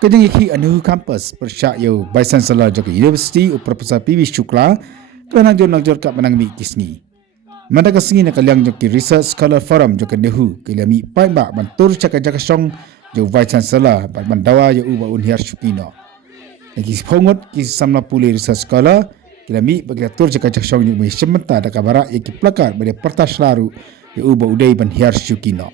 Jingïakhih NEHU campus persyayo by Chancellor Jaka University of Professor PV Shukla kerana jor kap menang mi kisngi. Manda kasngi nak kaliang joki research scholar forum joka NEHU kilami pai ba bantur Jaka song jo vice chancellor ban Dawa yo uba un Hiar Shuki no. Lagi pongot ki samna puli research scholar kilami bagi tur Jaka song yo mi sementa da kabara yaki plakar bade pertas laru yo uba udai ban Hiar Shuki no.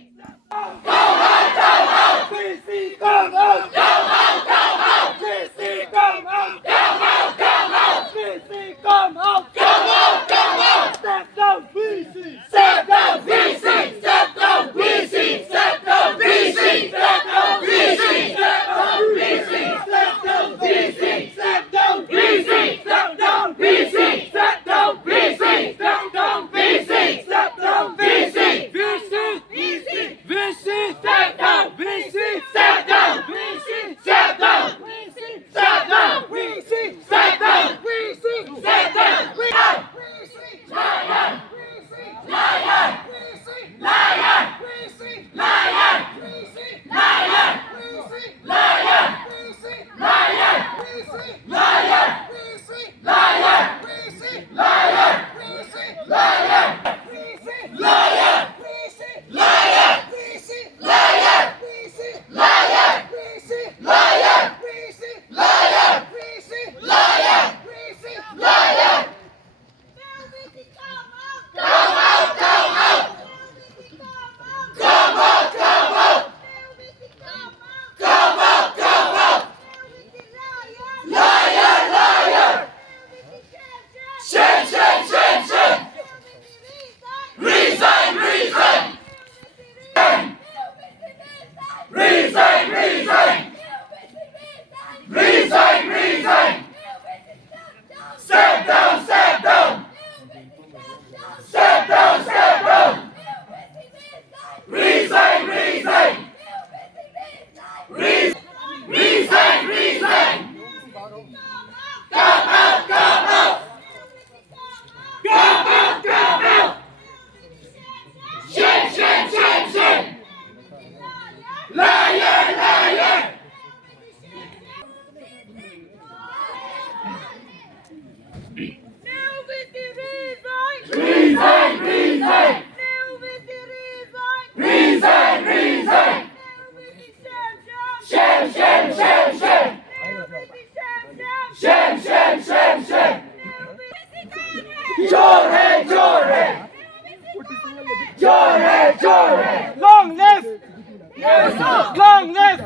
Long live! Long live!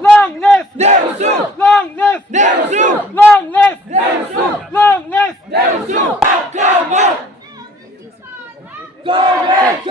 Long live! Long live! Long live! Long live! Go back,